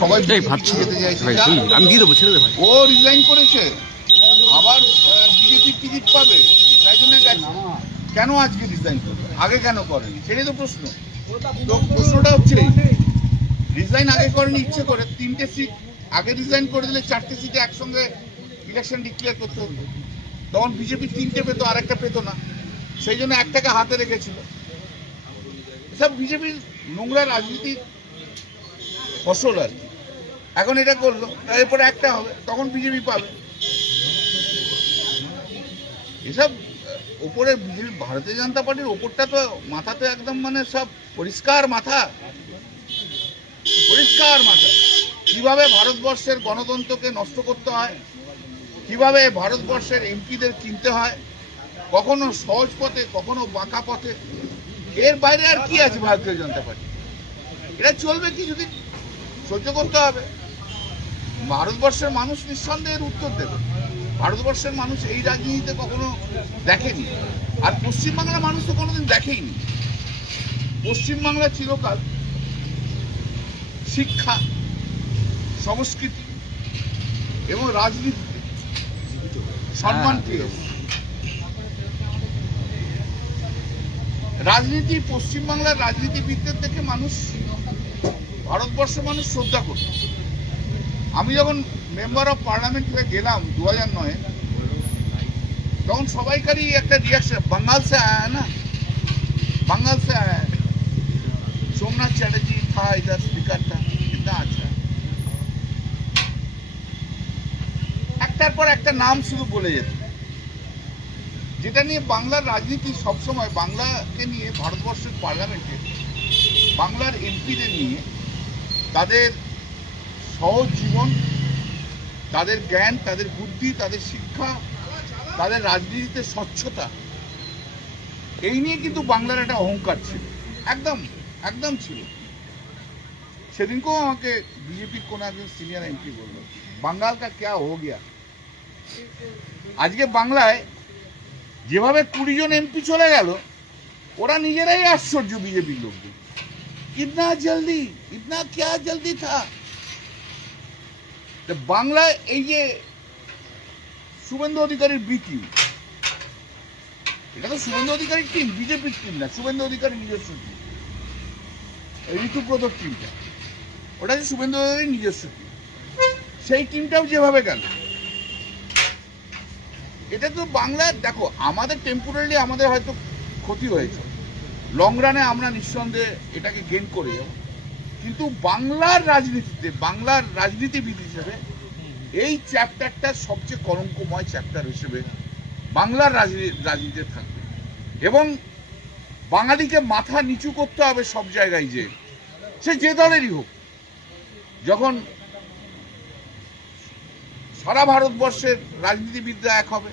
সবাই ভাবছি যেতে চাইছে, আমি দিয়ে দেবো, ছেড়ে দে ভাই। ও রিজাইন করেছে, আবার বিজেপি টিকিট পাবে, তাই জন্য গেছে। কেন আজকে রিজাইন করবে? আগে কেন করেনি? সেটাই তো প্রশ্ন। তো প্রশ্নটা হচ্ছে রিজাইন আগে করেনি ইচ্ছে করে। 3টে সিট আগে রিজাইন করে দিলে 4টে সিটে একসঙ্গে ইলেকশন ডিক্লেয়ার করতে হতো, তখন বিজেপি 3টে পেতো, আর একটা পেতো না। সেই জন্য একটাকে হাতে রেখেছিল। সব বিজেপির নোংরা রাজনীতির ফসল আর কি। এখন এটা করলো, এরপরে একটা হবে, তখন বিজেপি পাবে। এসব ওপরে বিজেপি, ভারতীয় জনতা পার্টির ওপরটা তো মাথাতে একদম মানে সব পরিষ্কার মাথা, পরিষ্কার মাথা। কিভাবে ভারতবর্ষের গণতন্ত্রকে নষ্ট করতে হয়, কিভাবে ভারতবর্ষের এমপিদের কিনতে হয়, কখনো সহজ পথে, কখনো বাঁকা পথে। এর বাইরে আর কি আছে ভারতীয় জনতা পার্টি? এটা চলবে কিছুদিন, সহ্য করতে হবে। ভারতবর্ষের মানুষ নিঃসন্দেহের উত্তর দেবে। ভারতবর্ষের মানুষ এই রাজনীতিতে কখনো দেখেনি, আর পশ্চিমবাংলার মানুষ তো কোনোদিন দেখেইনি। পশ্চিমবাংলা চিরকাল শিক্ষা, সংস্কৃতি এবং রাজনীতিতে সম্মান পেয়ে রাজনীতি, পশ্চিমবাংলার রাজনীতিবিদদের দেখে মানুষ, ভারতবর্ষের মানুষ শ্রদ্ধা করত। আমি যখন মেম্বার অফ পার্লামেন্ট হয়ে গেলাম 2009-এ, তখন সবাইকারই একটা রিয়াকশন, बंगाल से आया है ना, बंगाल से आया है, सोमनाथ चैटर्जी था इधर, स्पीकर था, कितना अच्छा। একটার পর একটা নাম শুধু বলে যেত, যেটা নিয়ে বাংলার রাজনীতি সবসময়, বাংলাকে নিয়ে ভারতবর্ষের পার্লামেন্টে বাংলার এমপিদের নিয়ে তাদের সহজ জীবন, তাদের জ্ঞান, তাদের বুদ্ধি, তাদের শিক্ষা, তাদের রাজনীতিতে স্বচ্ছতা, এই নিয়ে কিন্তু বাংলার একটা অহংকার ছিল, একদম একদম ছিল। সেদিনকেও আমাকে বিজেপির কোন একজন সিনিয়র এমপি বলল, বাঙ্গাল কা ক্যা হো গিয়া। আজকে বাংলায় যেভাবে 20 জন এমপি চলে গেল, ওরা নিজেরাই আশ্চর্য বিজেপির লোকদের, ইতনা জলদি, ইতনা ক্যা জলদি থা। বাংলায় এই যে শুভেন্দু অধিকারীর বি টিম, এটা তো শুভেন্দু অধিকারীর টিম, বিজেপির টিম না, শুভেন্দু অধিকারীর নিজস্ব টিম। ঋতুব্রতর টিমটা, ওটা যে শুভেন্দু অধিকারীর নিজস্ব টিম, সেই টিমটাও যেভাবে গেল, এটা তো বাংলার, দেখো আমাদের টেম্পোরারি আমাদের হয়তো ক্ষতি হয়েছে, লং রানে আমরা নিঃসন্দেহে এটাকে গেইন করে যাব, কিন্তু বাংলার রাজনীতিতে, বাংলার রাজনীতিবিদ হিসেবে এই চ্যাপ্টারটা সবচেয়ে কলঙ্কময় চ্যাপ্টার হিসেবে বাংলার রাজনীতিতে থাকবে। এবং বাঙালিকে মাথা নিচু করতে হবে সব জায়গায়, যে সে যে দলেরই হোক। যখন সারা ভারতবর্ষের রাজনীতিবিদরা এক হবে,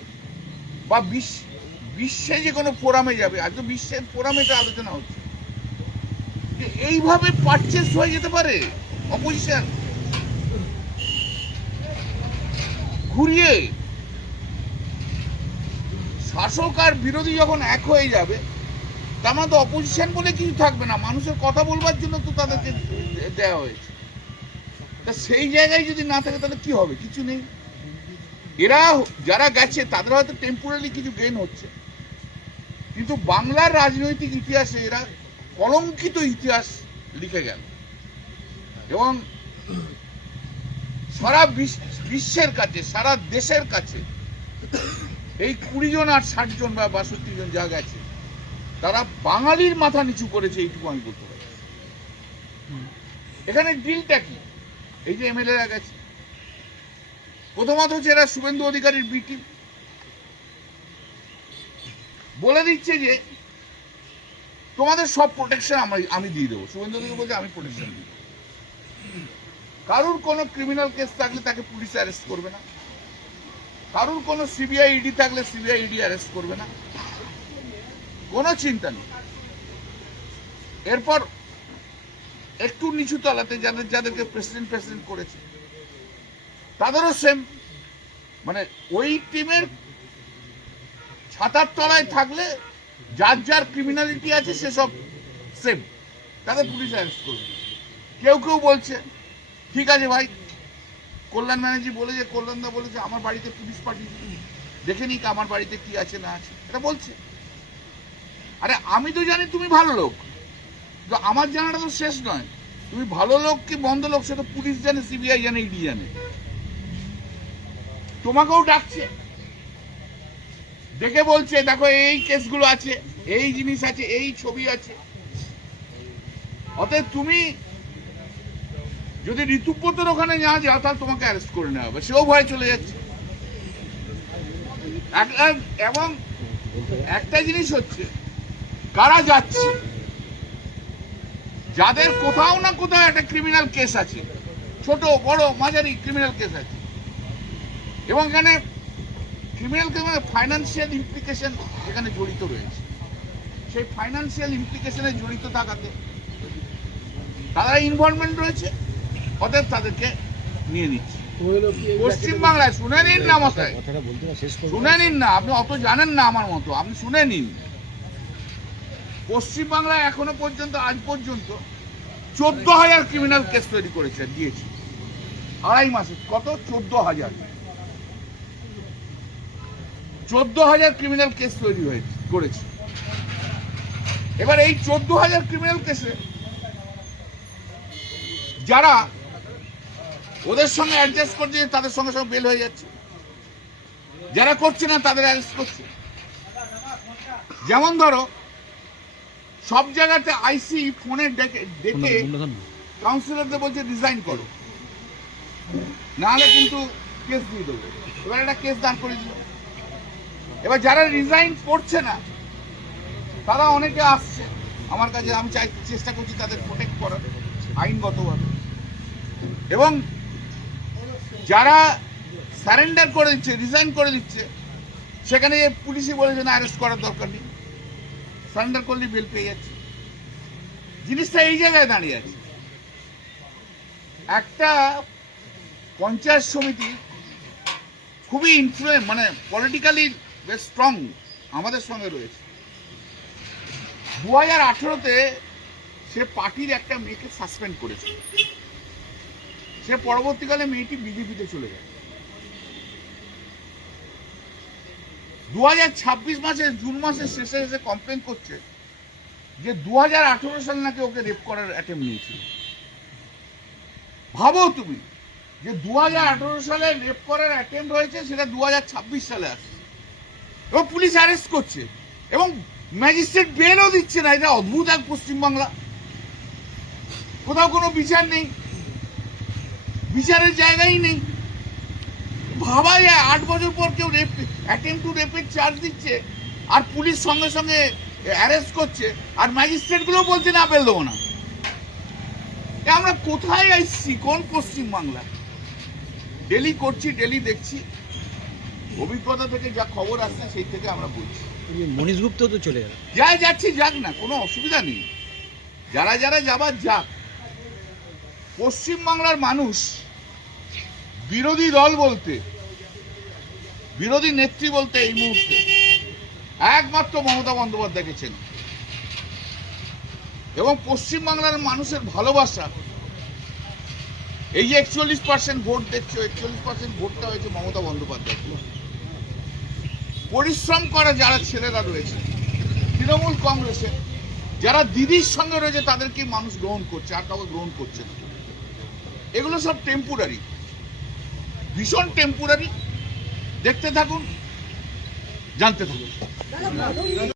বা বিশ্বে যে কোনো ফোরামে যাবে, আজ তো বিশ্বের ফোরামে এটা আলোচনা হচ্ছে, যে এইভাবে পারচেস হয়ে যেতে পারে অপোজিশন, ঘুরিয়ে শাসক আর বিরোধী যখন এক হয়ে যাবে, তার মানে তো অপোজিশন বলে কিছু থাকবে না, মানুষের কথা বলবার জন্য তো তাদেরকে দেওয়া হয়েছে। তা সেই জায়গায় যদি না থাকে তাহলে কি হবে? কিছু নেই। এরা যারা গেছে তাদের হয়তো টেম্পোরারি কিছু গেইন হচ্ছে, কিন্তু বাংলার রাজনৈতিক ইতিহাসে এরা কলঙ্কিত ইতিহাস লিখে গেল। এবং সারা বিশ্বের কাছে, সারা দেশের কাছে এই 20 জন আর 60 জন বা 62 জন যা গেছে, তারা বাঙালির মাথা নিচু করেছে, এইটুকু আমি বলতে পারি। এখানে ডিলটা কি? এই যে এমএলএরা গেছে, প্রথমত হচ্ছে এরা শুভেন্দু অধিকারীর বি টিম, বলে দিচ্ছে যে তোমাদের সব প্রোটেকশন আমি দিয়ে দেবো। শুভেন্দু অধিকারী বলছে আমি প্রোটেকশন দিব, কারুর কোনো ক্রিমিনাল কেস থাকলে তাকে পুলিশ অ্যারেস্ট করবে না, কারুর কোনো সিবিআই ইডি থাকলে সিবিআই ইডি অ্যারেস্ট করবে না, কোনো চিন্তা নেই। এরপর একটু নিচু তলাতে যাদেরকে প্রেসিডেন্ট করেছে তাদেরও সেম, মানে ওই টিমের ছাতার তলায় থাকলে যার যার ক্রিমিনালিটি আছে সেসব সেম, তাদের পুলিশ অ্যারেস্ট করবে। কেউ কেউ বলছে ঠিক আছে ভাই, কল্যাণ ব্যানার্জি বলেছে, কল্যাণদা বলেছে আমার বাড়িতে পুলিশ পাঠিয়ে দেখে নিক আমার বাড়িতে কি আছে না আছে, এটা বলছে। আরে আমি তো জানি তুমি ভালো লোক, তো আমার জানাটা তো শেষ নয়। তুমি ভালো লোক কি মন্দ লোক সেটা পুলিশ জানে, সিবিআই জানে, ইডি জানে। তোমাকেও ডাকছে, দেখে বলছে দেখো এই কেসগুলো আছে, এই জিনিস আছে, এই ছবি আছে। অতএব তুমি যদি ঋতুব্রতের ওখানে না যাও তাহলে তোমাকে অ্যারেস্ট করে নেওয়া হবে, সেও ভয় চলে যাচ্ছে। এবং একটা জিনিস হচ্ছে, কারা যাচ্ছে, যাদের কোথাও না কোথাও একটা ক্রিমিনাল কেস আছে, ছোট বড় মাঝারি ক্রিমিনাল কেস আছে, এবং এখানে ক্রিমিনাল কেস মানে ফাইন্যান্সিয়াল ইমপ্লিকেশন এখানে জড়িত রয়েছে। সেই ফাইন্যান্সিয়াল ইমপ্লিকেশনে জড়িত থাকাতে তারা ইনভলভমেন্ট রয়েছে, অতএব তাদেরকে নিয়ে নিচ্ছে। পশ্চিমবাংলায় শুনে নিন না মশাই, শুনে নিন না, আপনি অত জানেন না আমার মতো, আপনি শুনে নিন। পশ্চিমবাংলায় এখনো পর্যন্ত, আজ পর্যন্ত 14,000 ক্রিমিনাল কেস তৈরি করেছে, দিয়েছে আড়াই মাসে। কত? 14,000 ক্রিমিনাল কেস তৈরি করেছে। এবার এই 14,000 ক্রিমিনাল কেসে যারা ওদের সঙ্গে অ্যাডজাস্ট করছে তাদের সঙ্গে সঙ্গে বেল হয়ে যাচ্ছে, যারা করছে না তাদের অ্যারেস্ট করছে। যেমন ধরো সব জায়গাতে আইসি ফোনে ডেকে কাউন্সিলরদের বলছে রিজাইন করো, নাহলে কিন্তু কেস দিয়ে দেবো। এবার একটা কেস দাঁড় করে দিল। এবার যারা রিজাইন করছে না তারা অনেকে আসছে আমার কাছে, আমি চেষ্টা করছি তাদের প্রোটেক্ট করার আইনগতভাবে। এবং যারা সারেন্ডার করে দিচ্ছে, রিজাইন করে দিচ্ছে, সেখানে পুলিশই বলেছে না অ্যারেস্ট করার দরকার নেই, সারেন্ডার করলে বেল পেয়ে যাচ্ছে। জিনিসটা এই জায়গায় দাঁড়িয়ে আছে। একটা পঞ্চায়েত সমিতি খুবই ইনফ্লুয়েন্স, মানে পলিটিক্যালি বেশ স্ট্রং আমাদের সঙ্গে রয়েছে। 2018-তে সে পার্টির একটা মেয়েকে সাসপেন্ড করেছে, সে পরবর্তীকালে মেয়েটি বিজেপিতে চলে যায়। 2026 মাসে জুন মাসের শেষে এসে কমপ্লেন করছে যে 2018 সালে নাকি ওকে রেপ করার অ্যাটেম্প নিয়েছিল। ভাবো তুমি যে 2018 সালে রেপ করার অ্যাটেম্প হয়েছে, সেটা 2026 সালে আসছে এবং পুলিশ অ্যারেস্ট করছে এবং ম্যাজিস্ট্রেট বেলও দিচ্ছে না। এটা অদ্ভুত এক পশ্চিমবাংলা, কোথাও কোনো বিচার নেই, বিচারের জায়গাই নেই। ভাবা যায় 8 বছর পর কেউ রেপ অ্যাটেম্প টু রেপের চার্জ দিচ্ছে আর পুলিশ সঙ্গে সঙ্গে অ্যারেস্ট করছে, আর ম্যাজিস্ট্রেটগুলো বলছে না বেল দেবো না। আমরা কোথায় আসছি? কোন পশ্চিমবাংলা? ডেলি করছি, ডেলি দেখছি, অভিজ্ঞতা থেকে যা খবর আসছে সেই থেকে আমরা বলছি। মনীশ গুপ্ত তো চলে গেল, যাই যাচ্ছি যাক না, কোনো অসুবিধা নেই, যারা যারা যাবার যাক। পশ্চিমবাংলার মানুষ বিরোধী দল বলতে, বিরোধী নেত্রী বলতে এই মুহূর্তে একমাত্র মমতা বন্দ্যোপাধ্যায়কে চেনে। এবং পশ্চিমবাংলার মানুষের ভালোবাসা, এই যে 41% ভোট দেখছো, 41% ভোটটা হয়েছে মমতা বন্দ্যোপাধ্যায়। পরিশ্রম করা যারা ছেলেরা রয়েছে তৃণমূল কংগ্রেসে, যারা দিদির সঙ্গে রয়েছে, তাদেরকে মানুষ গ্রহণ করছে, আর কাউকে গ্রহণ করছে না। এগুলো সব টেম্পোরারি, ভীষণ টেম্পোরারি। দেখতে থাকুন, জানতে থাকুন।